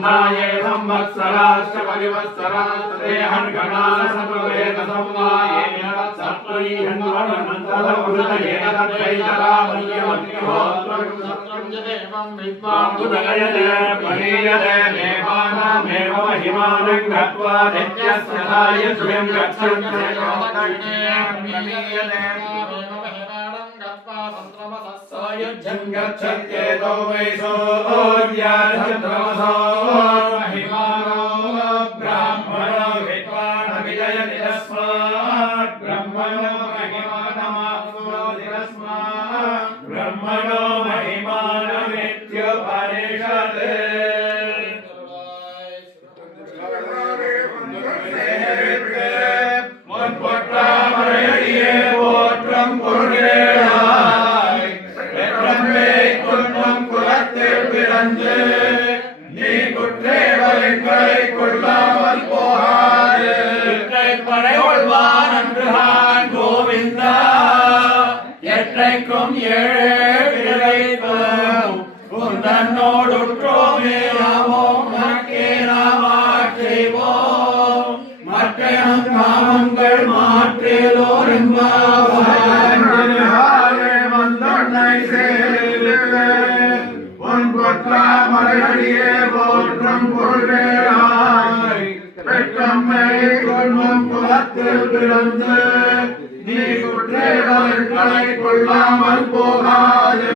अन्नाये संवत्सराश्च परिवत्सरास्तदेहन्गणाः सर्ववेदसंवायेन सत्त्वैहन्वनन्तरवृतयेन तद्वैतरामय्यमग्निहोत्रं सत्रं यदेवं विद्वामुदगयते पनीयते देवानामेव महिमानं गत्वा नित्यस्य सायुज्यं गच्छन्ति सायुज्यं गच्छत्येतो वै सूर्याचन्द्रमसो महिमानो ब्राह्मणो विद्वानभिजयति तस्मात् ब्रह्मणो महिमानमाप्नोति तस्मात् ब्रह्मणो महिमानमित्युपनिषत् போற்றம் பொருளேளாய் பெற்றம்மே துன்பம் குலத்தில் பிறந்து நீ குற்றேவலிங்களை கொள்ளாமல் போகாது படைகொள்வான் அன்றுகான் கோவிந்தா எற்றைக்கும் ஏழைக்கும் உந்தன்னோடுற்றோமே நாமோம் உனக்கே நாமாட்சிவோம் மற்ற காமங்கள் மாற்றேலோர் மலையடியே போற்றும் பொருளாய் பெற்றம்மை கொள்ளும் குலத்தில் பிறந்து நீ குற்றேவல்களை கொள்ளாமல் போகாது